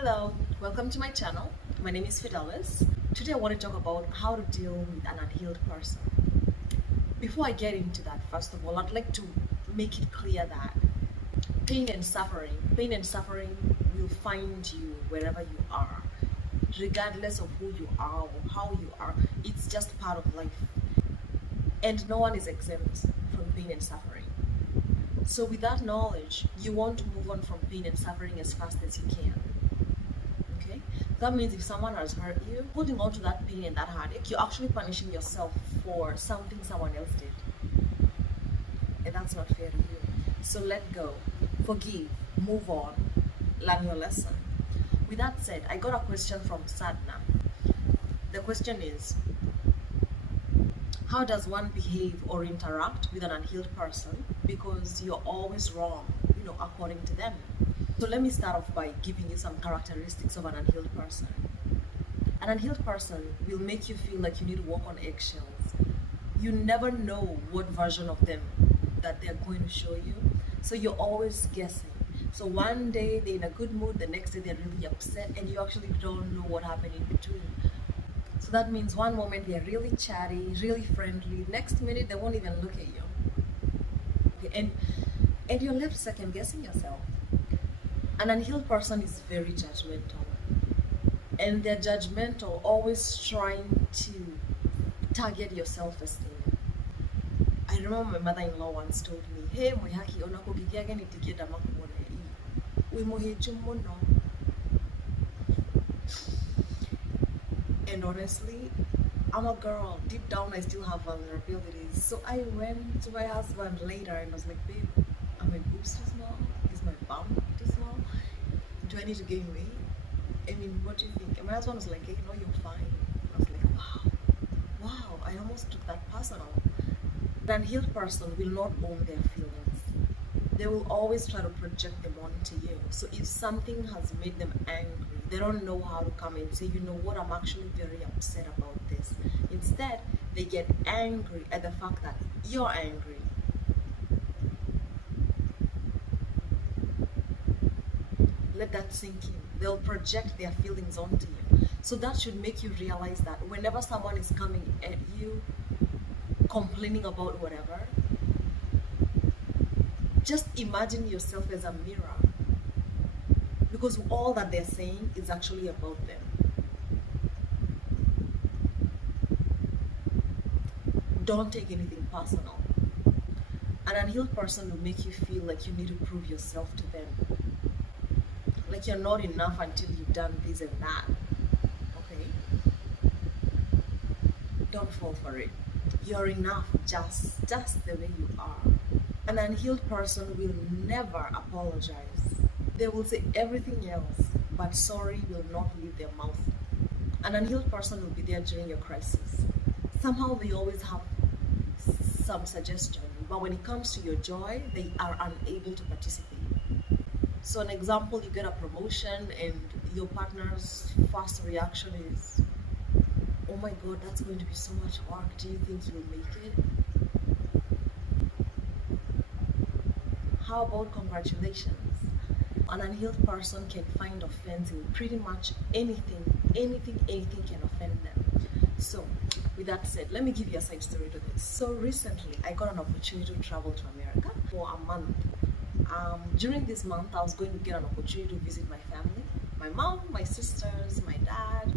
Hello, welcome to my channel. My name is Fidelis. Today I want to talk about how to deal with an unhealed person. Before I get into that, first of all, I'd like to make it clear that pain and suffering will find you wherever you are, regardless of who you are or how you are. It's just part of life. And no one is exempt from pain and suffering. So with that knowledge, you want to move on from pain and suffering as fast as you can. Okay? That means if someone has hurt you, holding on to that pain and that heartache, you're actually punishing yourself for something someone else did. And that's not fair to you. So let go, forgive, move on, learn your lesson. With that said, I got a question from Sadna. The question is, how does one behave or interact with an unhealed person because you're always wrong, according to them? So let me start off by giving you some characteristics of an unhealed person. An unhealed person will make you feel like you need to walk on eggshells. You never know what version of them that they're going to show you. So you're always guessing. So one day they're in a good mood, the next day they're really upset, and you actually don't know what happened in between. So that means one moment they're really chatty, really friendly, next minute they won't even look at you. Okay, and you're left second guessing yourself. An unhealed person is very judgmental. And they're judgmental, always trying to target your self-esteem. I remember my mother-in-law once told me, "Hey, Moyaki, onako gigiage ni tiketa makumone hii. We mohechu mono." And honestly, I'm a girl. Deep down, I still have vulnerabilities. So I went to my husband later and was like, "Babe, are my boobs too small? Is my bum too small? Do I need to gain weight? I mean, what do you think?" And my husband was like, "Hey, no, you're fine." I was like, wow, I almost took that personal. An unhealed person will not own their feelings. They will always try to project them onto you. So if something has made them angry, they don't know how to come and say, "You know what, I'm actually very upset about this." Instead, they get angry at the fact that you're angry. Let that sink in. They'll project their feelings onto you. So that should make you realize that whenever someone is coming at you, complaining about whatever, just imagine yourself as a mirror. Because all that they're saying is actually about them. Don't take anything personal. An unhealed person will make you feel like you need to prove yourself to them. Like you're not enough until you've done this and that. Okay? Don't fall for it. You're enough just the way you are. An unhealed person will never apologize. They will say everything else, but sorry will not leave their mouth. An unhealed person will be there during your crisis. Somehow they always have some suggestion, but when it comes to your joy, they are unable to participate. So an example, you get a promotion and your partner's first reaction is, "Oh my God, that's going to be so much work. Do you think you'll make it?" How about congratulations? An unhealed person can find offense in pretty much anything can offend them. So with that said, let me give you a side story to this. So recently I got an opportunity to travel to America for a month. During this month I was going to get an opportunity to visit my family, my mom, my sisters, my dad,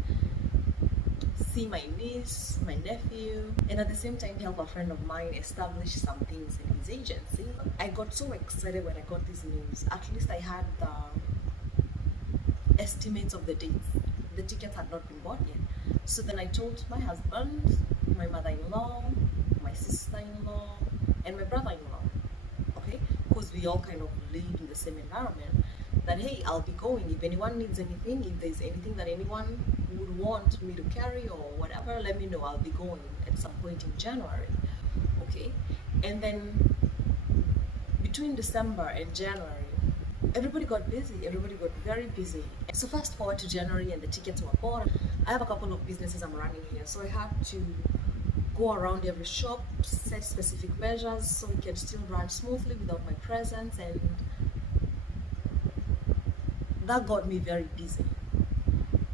see my niece, my nephew, and at the same time help a friend of mine establish some things in his agency. I got so excited when I got this news. At least I had the estimates of the dates. The tickets had not been bought yet. So then I told my husband, my mother-in-law, my sister-in-law, and my brother-in-law, okay, because we all kind of live in the same environment, that hey, I'll be going. If anyone needs anything, if there's anything that anyone would want me to carry or whatever, let me know. I'll be going at some point in January. Okay? And then between December and January, everybody got busy. Everybody got very busy. So fast forward to January and the tickets were bought. I have a couple of businesses I'm running here, so I had to go around every shop, set specific measures so it can still run smoothly without my presence, and that got me very busy.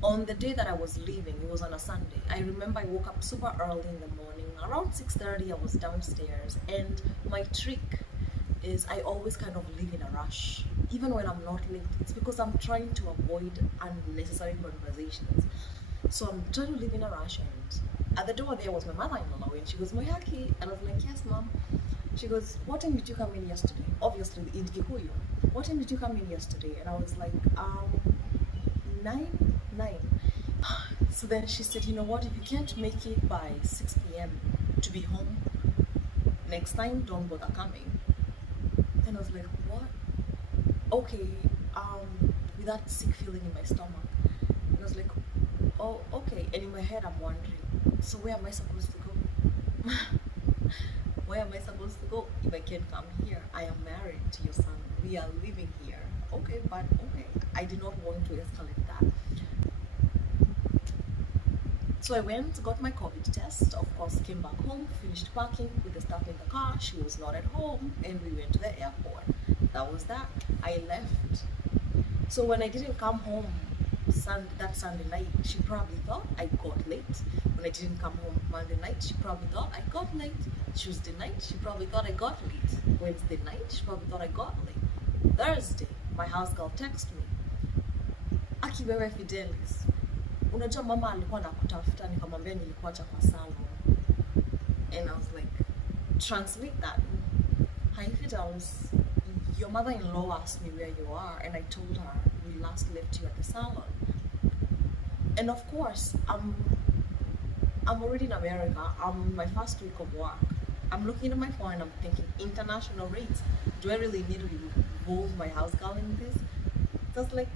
On the day that I was leaving, it was on a Sunday. I remember I woke up super early in the morning. Around 6:30, I was downstairs, and my trick is I always kind of live in a rush. Even when I'm not late, it's because I'm trying to avoid unnecessary conversations. So I'm trying to live in a rush, and at the door there was my mother-in-law, and she goes, Moyaki, and I was like, yes, mom. She goes, what time did you come in yesterday? Obviously, in Kikuyu. What time did you come in yesterday? And I was like, 9. So then she said, you know what, if you can't make it by 6 p.m. to be home, next time don't bother coming. And I was like, what? Okay, with that sick feeling in my stomach. And I was like, oh, okay. And in my head I'm wondering, so where am I supposed to go? Where am I supposed to go if I can't come here? I am married to your son. We are living here. Okay, but okay. I did not want to escalate that. So I went, got my COVID test, of course, came back home, finished packing with the stuff in the car. She was not at home, and we went to the airport. That was that. I left. So when I didn't come home that Sunday night, she probably thought I got late. When I didn't come home Monday night, she probably thought I got late. Tuesday night, she probably thought I got late. Wednesday night, she probably thought I got late. Thursday, my house girl texted me, Aki wewe Fidelis, unajua mama alikuwa nakutafuta, nikamwambia nilikuacha kwa salon. And I was like, translate that. Hi Fidelis, your mother-in-law asked me where you are, and I told her we last left you at the salon. And of course, I'm already in America. I'm in my first week of work. I'm looking at my phone and I'm thinking, international rates. Do I really need to involve my house girl in this? Just like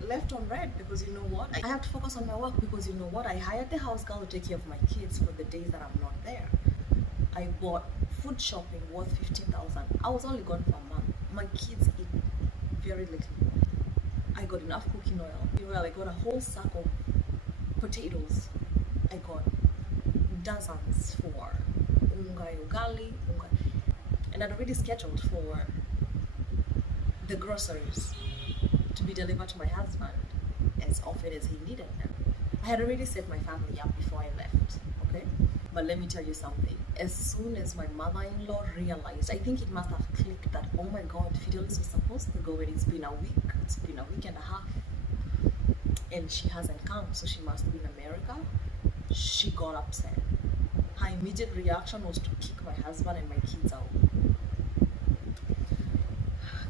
left on red, because you know what? I have to focus on my work, because you know what? I hired the house girl to take care of my kids for the days that I'm not there. I bought food shopping worth 15,000. I was only gone for a month. My kids eat very little. I got enough cooking oil. I got a whole sack of potatoes. I got dozens for unga ugali, and I'd already scheduled for the groceries to be delivered to my husband as often as he needed them. I had already set my family up before I left, okay? But let me tell you something. As soon as my mother-in-law realized, I think it must have clicked that, oh my God, Fidelis was supposed to go, and it's been a week. It's been a week and a half, and she hasn't come, so she must be in America. She got upset. Her immediate reaction was to kick my husband and my kids out.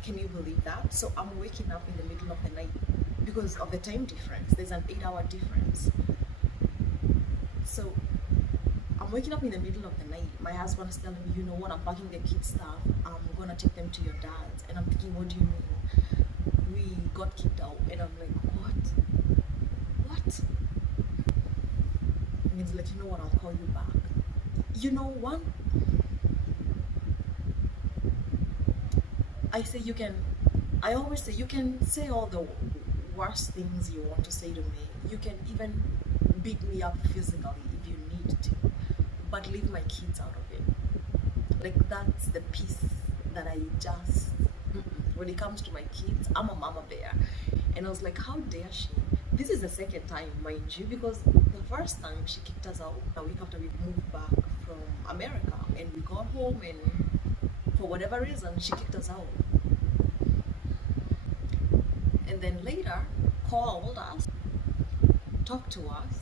Can you believe that? So I'm waking up in the middle of the night because of the time difference. There's an 8-hour difference. So I'm waking up in the middle of the night. My husband is telling me, you know what, I'm packing the kids' stuff. I'm gonna take them to your dad's. And I'm thinking, what do you mean? We got kicked out. And I'm like, what? And he's like, you know what, I'll call you back. You know what? I always say, you can say all the worst things you want to say to me. You can even beat me up physically if you need to. But leave my kids out of it. Like, that's the piece that I just, when it comes to my kids, I'm a mama bear. And I was like, how dare she? This is the second time, mind you, because the first time she kicked us out a week after we moved back from America, and we got home, and for whatever reason, she kicked us out. And then later, called us, talked to us,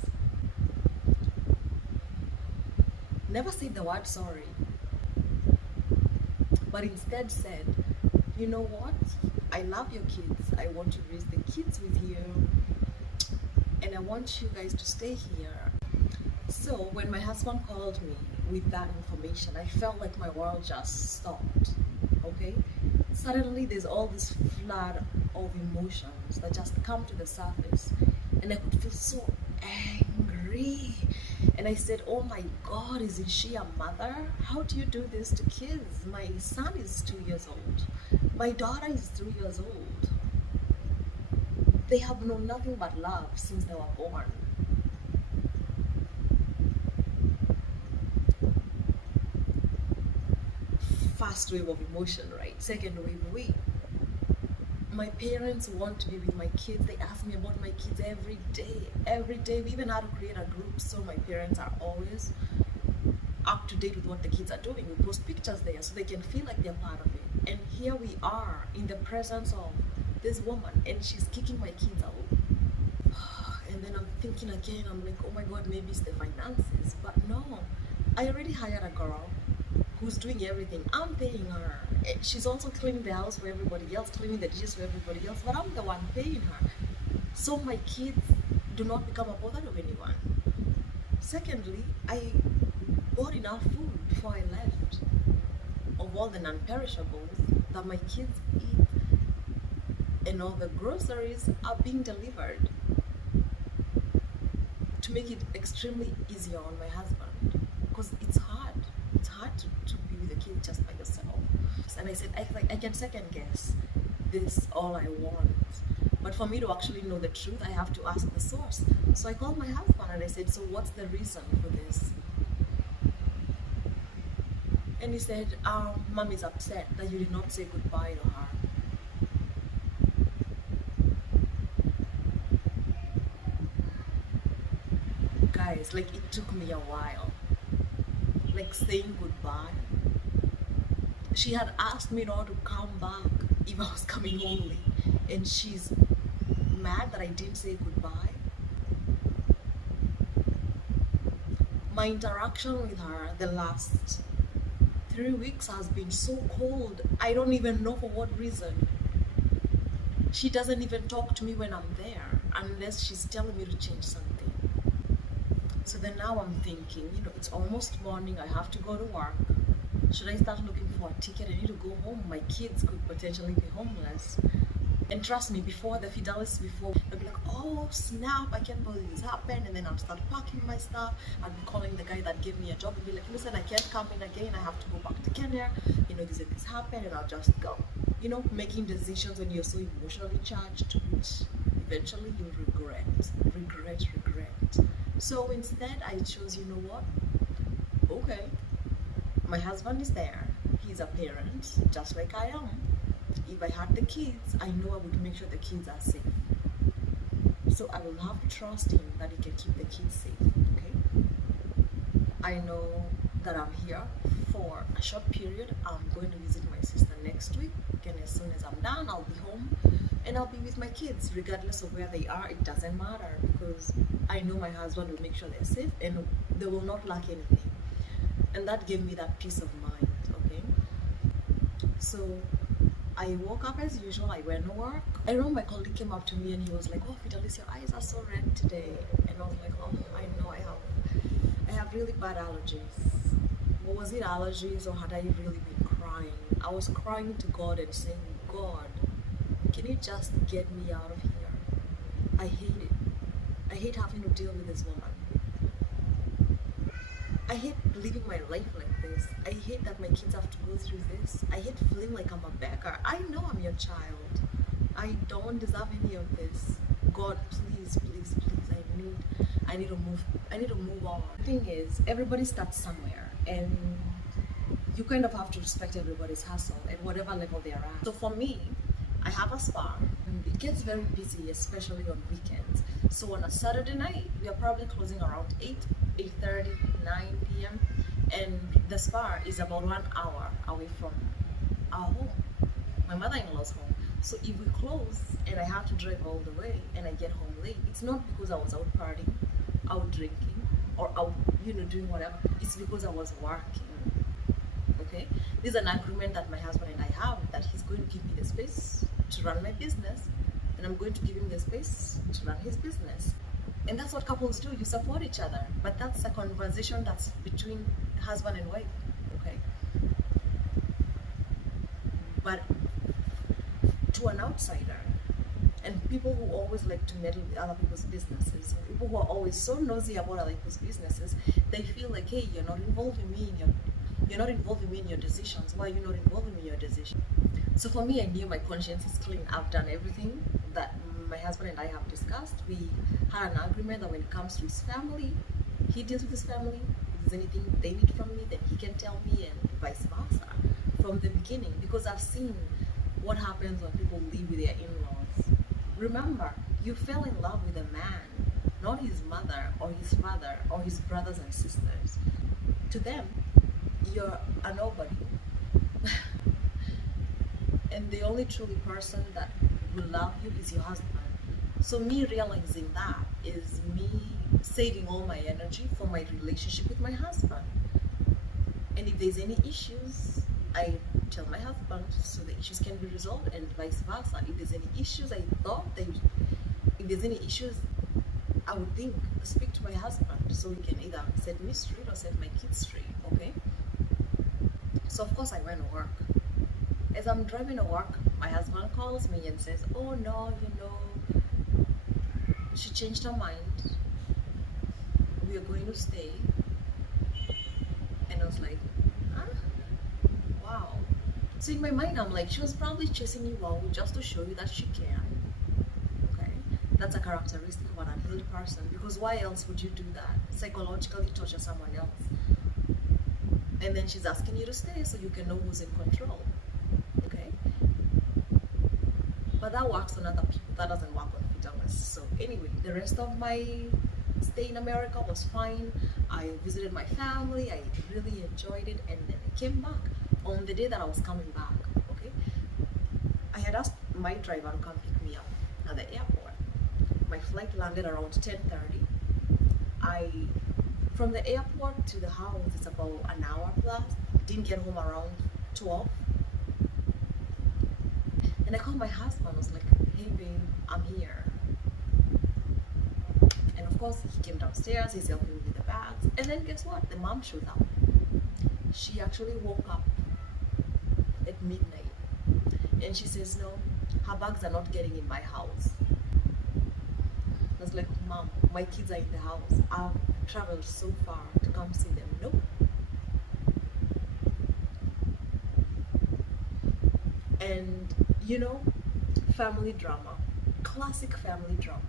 never said the word sorry, but instead said, you know what, I love your kids, I want to raise the kids with you, and I want you guys to stay here. So when my husband called me with that information, I felt like my world just stopped, okay? Suddenly there's all this flood of emotions that just come to the surface, and I could feel so angry. And I said, oh my God, isn't she a mother? How do you do this to kids? My son is 2 years old. My daughter is 3 years old. They have known nothing but love since they were born. First wave of emotion, right? Second wave, My parents want to be with my kids. They ask me about my kids every day. Every day. We even had to create a group so my parents are always up to date with what the kids are doing. We post pictures there so they can feel like they're part of it. And here we are in the presence of this woman, and she's kicking my kids out. And then I'm thinking again, I'm like, oh my god, maybe it's the finances. But no, I already hired a girl who's doing everything. I'm paying her. She's also cleaning the house for everybody else, cleaning the dishes for everybody else, but I'm the one paying her. So my kids do not become a bother to anyone. Secondly, I bought enough food before I left of all the non-perishables that my kids eat, and all the groceries are being delivered to make it extremely easier on my husband, because it's hard to be with the kids just by yourself. And I said, I can second guess this all I want, but for me to actually know the truth, I have to ask the source. So I called my husband and I said, so what's the reason for this? And he said, mom is upset that you did not say goodbye to her. Guys, like, it took me a while, like saying goodbye. She had asked me not to come back if I was coming home late, and she's mad that I didn't say goodbye. My interaction with her the last 3 weeks has been so cold. I don't even know for what reason. She doesn't even talk to me when I'm there unless she's telling me to change something. So then now I'm thinking, it's almost morning, I have to go to work. Should I start looking for a ticket? I need to go home. My kids could potentially be homeless. And trust me, before the Fidelis, I'd be like, oh snap, I can't believe this happened. And then I'll start packing my stuff. I'd be calling the guy that gave me a job and be like, listen, I can't come in again. I have to go back to Kenya. This happened, and I'll just go. Making decisions when you're so emotionally charged, which eventually you'll regret. So instead, I chose, what? Okay, my husband is there. He's a parent, just like I am. If I had the kids, I know I would make sure the kids are safe. So I will have to trust him that he can keep the kids safe, okay? I know that I'm here for a short period. I'm going to visit my sister next week, and as soon as I'm done, I'll be home and I'll be with my kids. Regardless of where they are, it doesn't matter, because I know my husband will make sure they're safe and they will not lack anything. And that gave me that peace of mind, okay? So I woke up as usual, I went to work. I remember my colleague came up to me and he was like, oh, Fidelis, your eyes are so red today. And I was like, oh, I know I have really bad allergies. Was it allergies, or had I really been crying? I was crying to God and saying, God, can you just get me out of here? I hate it. I hate having to deal with this woman. I hate living my life like this. I hate that my kids have to go through this. I hate feeling like I'm a beggar. I know I'm your child. I don't deserve any of this. God, please, I need to move on. The thing is, everybody starts somewhere, and you kind of have to respect everybody's hustle at whatever level they are at. So for me, I have a spa, and it gets very busy, especially on weekends. So on a Saturday night, we are probably closing around 8:30, 9 p.m. And the spa is about 1 hour away from our home, my mother-in-law's home. So if we close and I have to drive all the way and I get home late, it's not because I was out partying, out drinking, or out, doing whatever. It's because I was working. Okay? This is an agreement that my husband and I have, that he's going to give me the space to run my business, and I'm going to give him the space to run his business. And that's what couples do. You support each other. But that's a conversation that's between husband and wife. Okay? But to an outsider, and people who always like to meddle with other people's businesses, people who are always so nosy about other people's businesses, they feel like, hey, you're not involving me in your decisions. Why are you not involving me in your decisions? So for me, I knew my conscience is clean. I've done everything that my husband and I have discussed. We had an agreement that when it comes to his family, he deals with his family. If there's anything they need from me, then he can tell me, and vice versa from the beginning. Because I've seen what happens when people live with their in-laws. Remember, you fell in love with a man, not his mother or his father or his brothers and sisters. To them, you're a nobody. And the only truly person that will love you is your husband. So me realizing that is me saving all my energy for my relationship with my husband. And if there's any issues, I tell my husband so the issues can be resolved, and vice versa. If there's any issues, if there's any issues, I would speak to my husband so he can either set me straight or set my kids straight. Okay. So of course I went to work. As I'm driving to work, my husband calls me and says, "Oh no, she changed her mind. We are going to stay." And I was like, huh? Wow. So in my mind, I'm like, she was probably chasing you out just to show you that she can. Okay? That's a characteristic of an unhealed person, because why else would you do that? Psychologically torture someone else. And then she's asking you to stay so you can know who's in control. Okay? But that works on other people. That doesn't work on Petermas. So anyway, the rest of my stay in America was fine. I visited my family. I really enjoyed it. And then I came back on the day that I was coming back. Okay? I had asked my driver to come pick me up at the airport. My flight landed around 10:30. From the airport to the house, it's about an hour plus. Didn't get home around 12. And I called my husband. I was like, "Hey babe, I'm here." And of course, he came downstairs. He's helping me with the bags. And then guess what? The mom showed up. She actually woke up at midnight. And she says, "No, her bags are not getting in my house." I was like, "Mom, my kids are in the house. I've traveled so far to come see them." Nope. And family drama, classic family drama.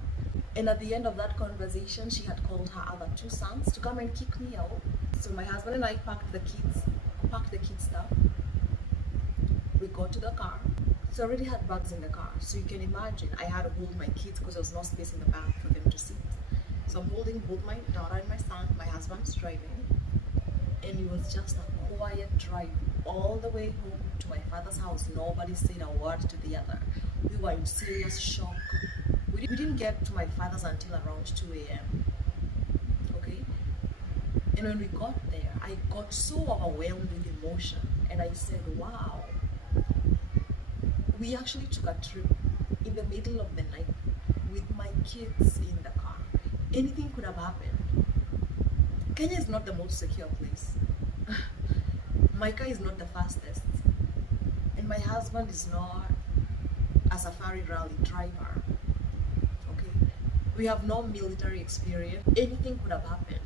And at the end of that conversation, she had called her other two sons to come and kick me out. So my husband and I packed the kids stuff. We got to the car. So I already had bags in the car. So you can imagine I had to hold my kids because there was no space in the back for them to sit. So I'm holding both my daughter and my son. My husband's driving. And it was just a quiet drive all the way home to my father's house. Nobody said a word to the other. We were in serious shock. We didn't get to my father's until around 2 a.m. Okay? And when we got there, I got so overwhelmed with emotion. And I said, wow. We actually took a trip in the middle of the night with my kids in the car. Anything could have happened. Kenya is not the most secure place. My car is not the fastest. And my husband is not a safari rally driver. Okay? We have no military experience. Anything could have happened.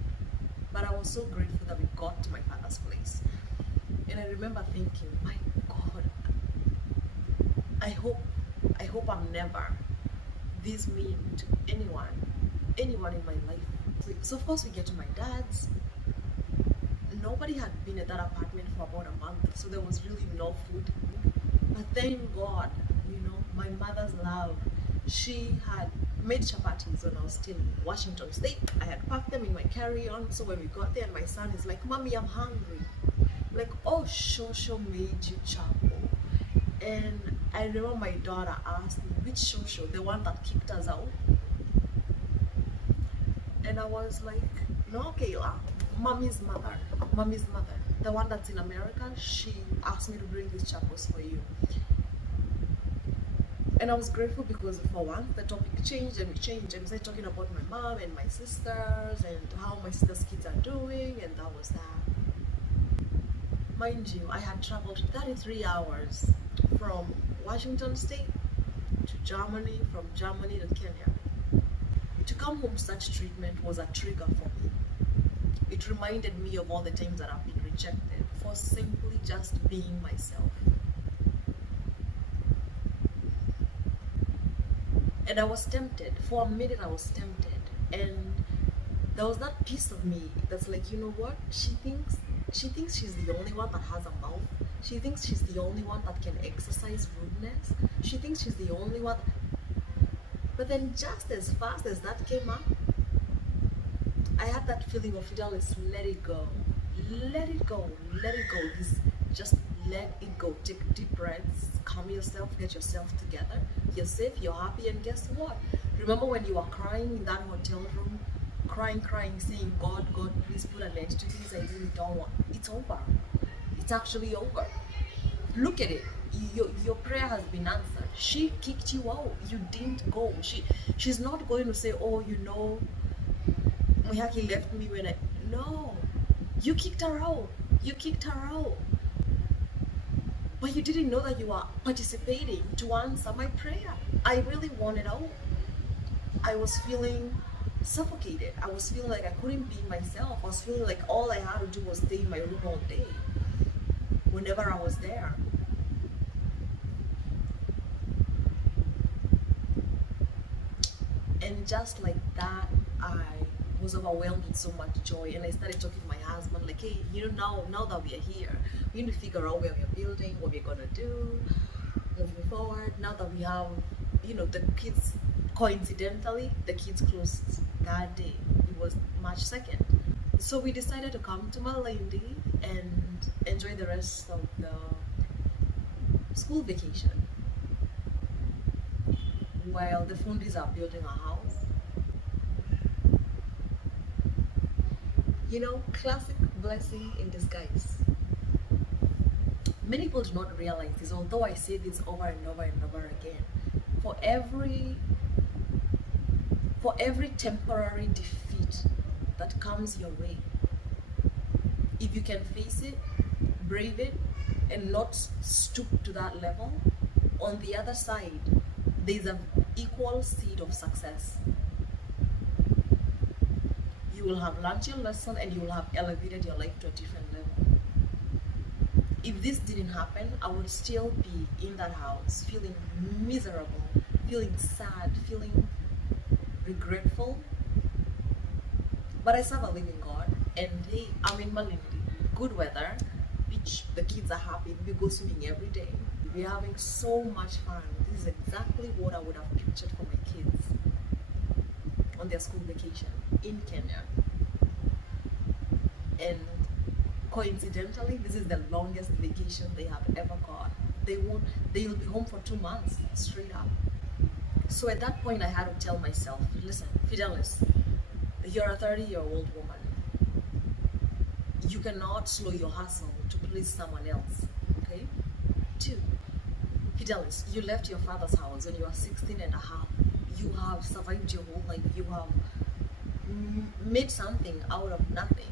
But I was so grateful that we got to my father's place. And I remember thinking, my God, I hope I'm never this mean to anyone in my life. So of course we get to my dad's. Nobody had been at that apartment for about a month, so there was really no food. But thank God, my mother's love. She had made chapatis when I was still in Washington State. I had packed them in my carry-on, so when we got there, my son is like, "Mommy, I'm hungry." Like, "Oh, Shosho made you chapo." And I remember my daughter asked me, "Which Shosho? The one that kicked us out?" And I was like, "No, Kayla, mommy's mother, the one that's in America, she asked me to bring these chapels for you." And I was grateful because for one, the topic changed and we started talking about my mom and my sisters and how my sister's kids are doing, and that was that. Mind you, I had traveled 33 hours from Washington State to Germany, from Germany to Kenya. To come home such treatment was a trigger for me. It reminded me of all the times that I've been rejected for simply just being myself. And I was tempted. For a minute I was tempted. And there was that piece of me that's like, you know what? She thinks she's the only one that has a mouth. She thinks she's the only one that can exercise rudeness. She thinks she's the only one. But then just as fast as that came up, I had that feeling of Fidelis, let it go. Let it go. Let it go. Just let it go. Take deep breaths, calm yourself, get yourself together. You're safe, you're happy, and guess what? Remember when you were crying in that hotel room? Crying, saying, God, please put an end to this. I really don't want. It's over. It's actually over. Look at it. Your prayer has been answered. She kicked you out. You didn't go. She's not going to say, oh, Muyaki left me when no. You kicked her out. You kicked her out. But you didn't know that you were participating to answer my prayer. I really wanted out. I was feeling suffocated. I was feeling like I couldn't be myself. I was feeling like all I had to do was stay in my room all day whenever I was there. And just like that, I was overwhelmed with so much joy, and I started talking to my husband like, hey, now that we are here, we need to figure out where we're building, what we're gonna do moving forward. Now that we have, the kids, coincidentally, the kids closed that day. It was March 2nd. So we decided to come to Malindi and enjoy the rest of the school vacation while the Fundis are building a house. Classic blessing in disguise. Many people do not realize this, although I say this over and over and over again. For every temporary defeat that comes your way, if you can face it, brave it, and not stoop to that level, on the other side, there's an equal seed of success. You will have learned your lesson and you will have elevated your life to a different level. If this didn't happen, I would still be in that house, feeling miserable, feeling sad, feeling regretful. But I serve a living God, and hey, I'm in Malindi, good weather, beach, the kids are happy, we go swimming every day. We're having so much fun. This is exactly what I would have pictured for my kids on their school vacation in Kenya. And coincidentally, this is the longest vacation they have ever got. They will be home for 2 months straight up. So at that point I had to tell myself, listen, Fidelis, you're a 30-year-old woman. You cannot slow your hustle to please someone else, okay? 2, Fidelis, you left your father's house when you were 16 and a half. You have survived your whole life. You have made something out of nothing.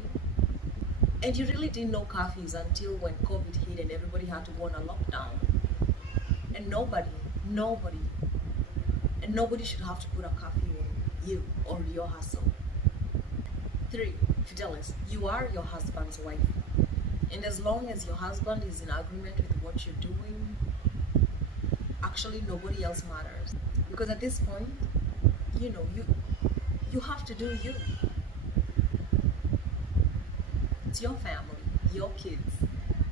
And you really didn't know curfews until when COVID hit and everybody had to go on a lockdown. And nobody should have to put a curfew on you or your hustle. 3, Fidelis, you are your husband's wife. And as long as your husband is in agreement with what you're doing, actually nobody else matters. Because at this point, you have to do you. It's your family, your kids,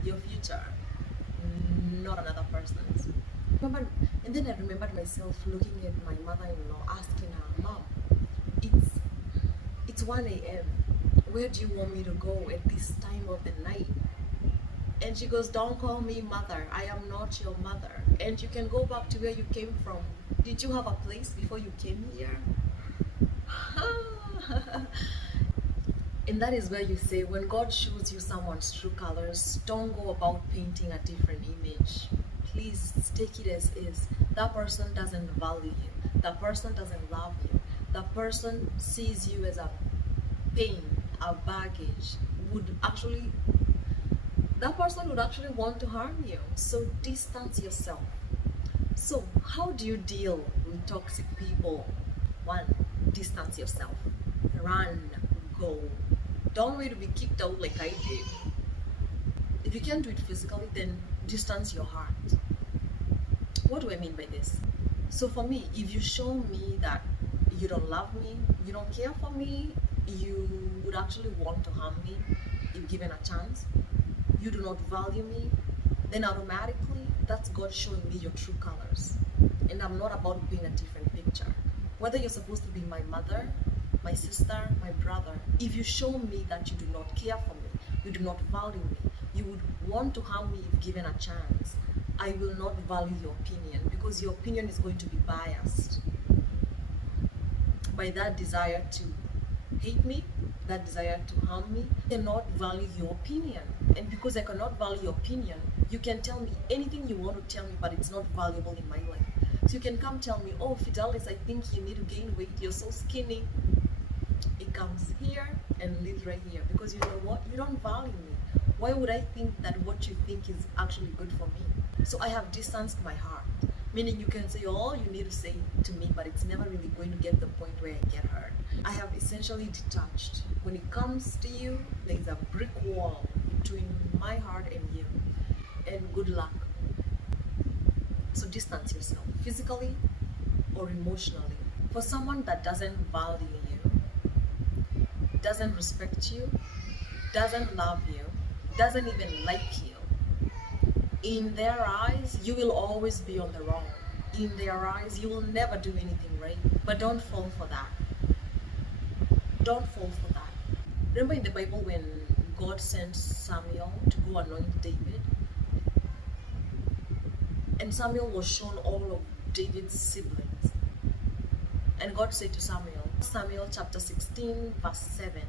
your future, not another person's. And then I remembered myself looking at my mother-in-law, asking her, Mom, it's 1 a.m. Where do you want me to go at this time of the night? And she goes, don't call me mother. I am not your mother. And you can go back to where you came from. Did you have a place before you came here? And that is where you say, when God shows you someone's true colors, don't go about painting a different image. Please take it as is. That person doesn't value you. That person doesn't love you. That person sees you as a pain, a baggage. That person would actually want to harm you. So distance yourself. So how do you deal with toxic people? 1, distance yourself. Run, go. Don't wait to be kicked out like I did. If you can't do it physically, then distance your heart. What do I mean by this? So for me, if you show me that you don't love me, you don't care for me, you would actually want to harm me if given a chance, you do not value me, then automatically that's God showing me your true colors. And I'm not about being a different picture. Whether you're supposed to be my mother, my sister, my brother, if you show me that you do not care for me, you do not value me, you would want to harm me if given a chance, I will not value your opinion, because your opinion is going to be biased by that desire to hate me, that desire to harm me. I cannot value your opinion. And because I cannot value your opinion, you can tell me anything you want to tell me, but it's not valuable in my life. So you can come tell me, oh, Fidelis, I think you need to gain weight, you're so skinny. It comes here and lives right here, because you know what? You don't value me. Why would I think that what you think is actually good for me? So I have distanced my heart, meaning you can say all you need to say to me, but it's never really going to get to the point where I get hurt. I have essentially detached. When it comes to you, there's a brick wall between my heart and you, and good luck. So distance yourself, physically or emotionally. For someone that doesn't value you, doesn't respect you, doesn't love you, doesn't even like you, in their eyes, you will always be on the wrong. In their eyes, you will never do anything right. But don't fall for that. Don't fall for that. Remember in the Bible when God sent Samuel to go anoint David? And Samuel was shown all of David's siblings. And God said to Samuel, Samuel chapter 16, verse 7,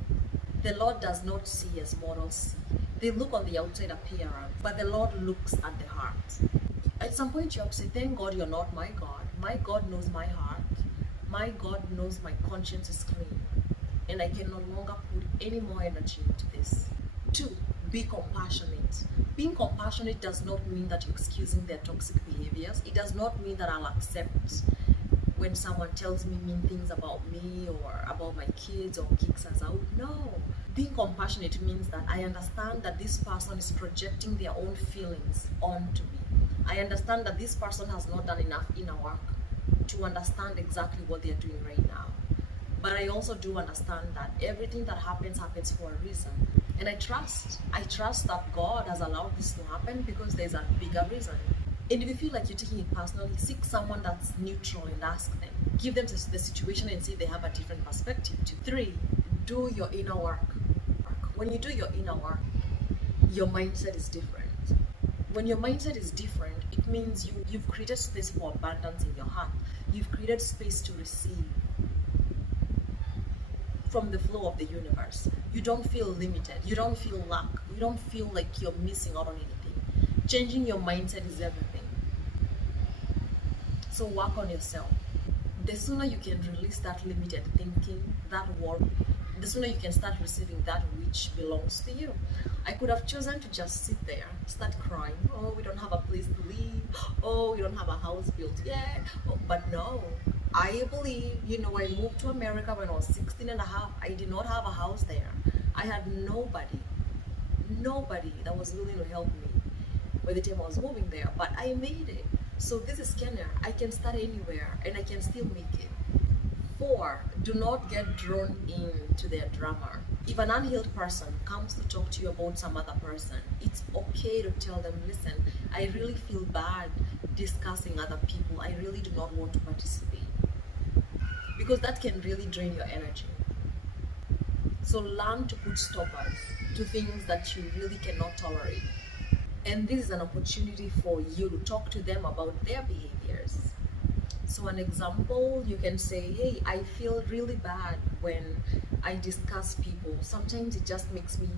the Lord does not see as mortals see. They look on the outside appearance, but the Lord looks at the heart. At some point you have to say, thank God you're not my God. My God knows my heart. My God knows my conscience is clean. And I can no longer put any more energy into this. 2, be compassionate. Being compassionate does not mean that you're excusing their toxic behaviors. It does not mean that I'll accept when someone tells me mean things about me or about my kids or kicks us out. No. Being compassionate means that I understand that this person is projecting their own feelings onto me. I understand that this person has not done enough inner work to understand exactly what they're doing right now. But I also do understand that everything that happens for a reason. And I trust that God has allowed this to happen because there's a bigger reason. And if you feel like you're taking it personally, seek someone that's neutral and ask them. Give them the situation and see if they have a different perspective too. 3, do your inner work. When you do your inner work, your mindset is different. When your mindset is different, it means you've created space for abundance in your heart. You've created space to receive from the flow of the universe. You don't feel limited. You don't feel lack. You don't feel like you're missing out on anything. Changing your mindset is everything. So work on yourself. The sooner you can release that limited thinking, that worry, the sooner you can start receiving that which belongs to you. I could have chosen to just sit there, start crying. Oh, we don't have a place to live. Oh, we don't have a house built yet. Oh, but no, I believe, I moved to America when I was 16 and a half. I did not have a house there. I had nobody that was willing to help me by the time I was moving there, but I made it. So this is Kenya. I can start anywhere and I can still make it. 4, do not get drawn into their drama. If an unhealed person comes to talk to you about some other person, it's okay to tell them, listen, I really feel bad discussing other people. I really do not want to participate. Because that can really drain your energy. So learn to put stoppers to things that you really cannot tolerate. And this is an opportunity for you to talk to them about their behaviors. So an example, you can say, hey, I feel really bad when I discuss people. Sometimes it just makes me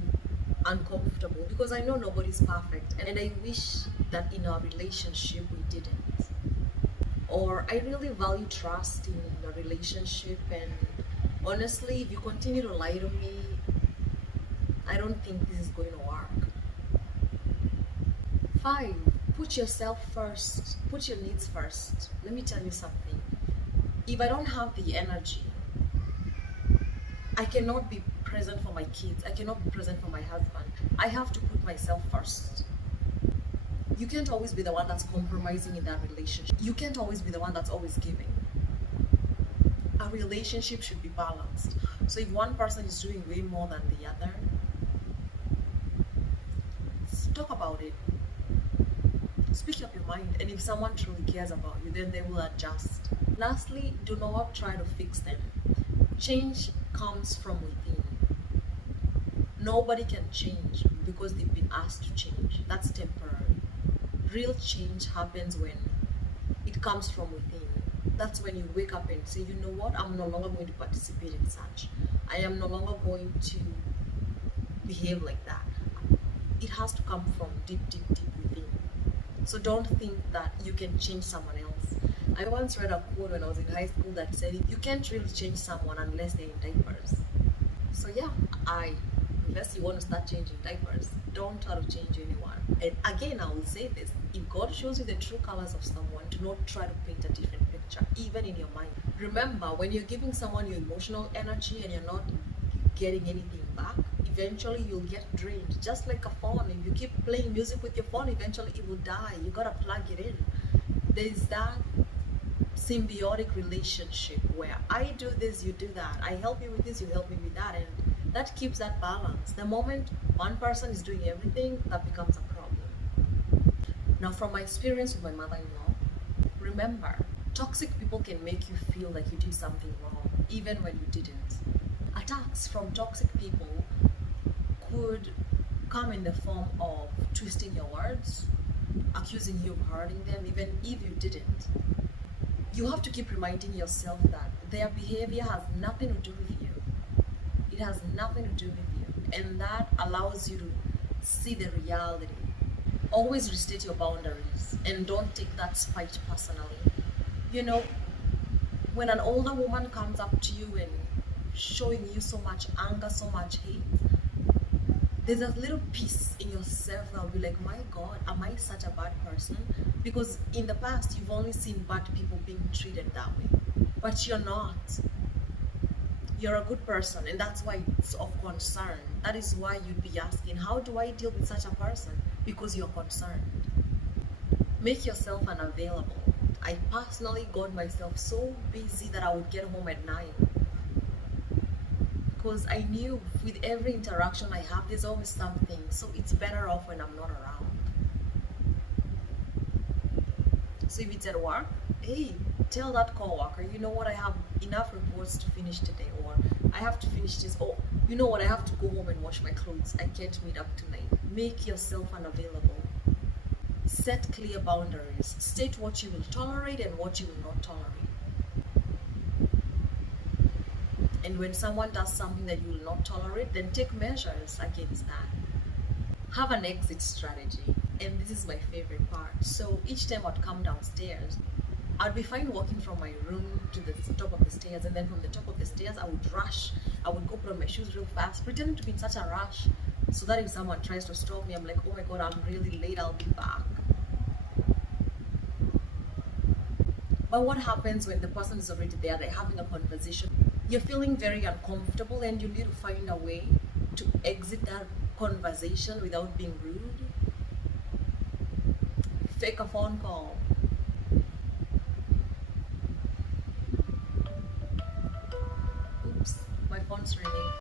uncomfortable because I know nobody's perfect and I wish that in our relationship we didn't. Or I really value trust in a relationship, and honestly, if you continue to lie to me, I don't think this is going to work. 5, put yourself first. Put your needs first. Let me tell you something. If I don't have the energy, I cannot be present for my kids. I cannot be present for my husband. I have to put myself first. You can't always be the one that's compromising in that relationship. You can't always be the one that's always giving. A relationship should be balanced. So if one person is doing way more than the other, talk about it. Speak up your mind, and if someone truly cares about you, then they will adjust. Lastly, do not try to fix them. Change comes from within. Nobody can change because they've been asked to change. That's temporary. Real change happens when it comes from within. That's when you wake up and say, you know what, I'm no longer going to participate in such. I am no longer going to behave like that. It has to come from deep, deep, deep within. So don't think that you can change someone else. I once read a quote when I was in high school that said, you can't really change someone unless they're in diapers. So yeah, unless you want to start changing diapers, don't try to change anyone. And again, I will say this, if God shows you the true colors of someone, do not try to paint a different picture, even in your mind. Remember, when you're giving someone your emotional energy and you're not getting anything back, eventually you'll get drained. Just like a phone, if you keep playing music with your phone, eventually it will die. You gotta plug it in. There's that symbiotic relationship where I do this, you do that. I help you with this, you help me with that, and that keeps that balance. The moment one person is doing everything, that becomes a problem. Now, from my experience with my mother-in-law, remember, toxic people can make you feel like you did something wrong, even when you didn't. Attacks from toxic people could come in the form of twisting your words, accusing you of hurting them, even if you didn't. You have to keep reminding yourself that their behavior has nothing to do with you. It has nothing to do with you. And that allows you to see the reality. Always restate your boundaries and don't take that spite personally. You know, when an older woman comes up to you and showing you so much anger, so much hate, there's a little piece in yourself that will be like, my God, am I such a bad person? Because in the past, you've only seen bad people being treated that way. But you're not. You're a good person, and that's why it's of concern. That is why you'd be asking, how do I deal with such a person? Because you're concerned. Make yourself unavailable. I personally got myself so busy that I would get home at 9. Because I knew with every interaction I have, there's always something. So it's better off when I'm not around. So if it's at work, hey, tell that coworker, you know what, I have enough reports to finish today, or I have to finish this, or you know what, I have to go home and wash my clothes. I can't meet up tonight. Make yourself unavailable. Set clear boundaries. State what you will tolerate and what you will not tolerate. And when someone does something that you will not tolerate, then take measures against that. Have an exit strategy. And this is my favorite part. So each time I'd come downstairs, I'd be fine walking from my room to the top of the stairs, and then from the top of the stairs I would rush. I would go put on my shoes real fast, pretending to be in such a rush, so that if someone tries to stop me, I'm like, oh my God, I'm really late, I'll be back. But what happens when the person is already there, they're having a conversation? You're feeling very uncomfortable and you need to find a way to exit that conversation without being rude. Fake a phone call. Oops, my phone's ringing.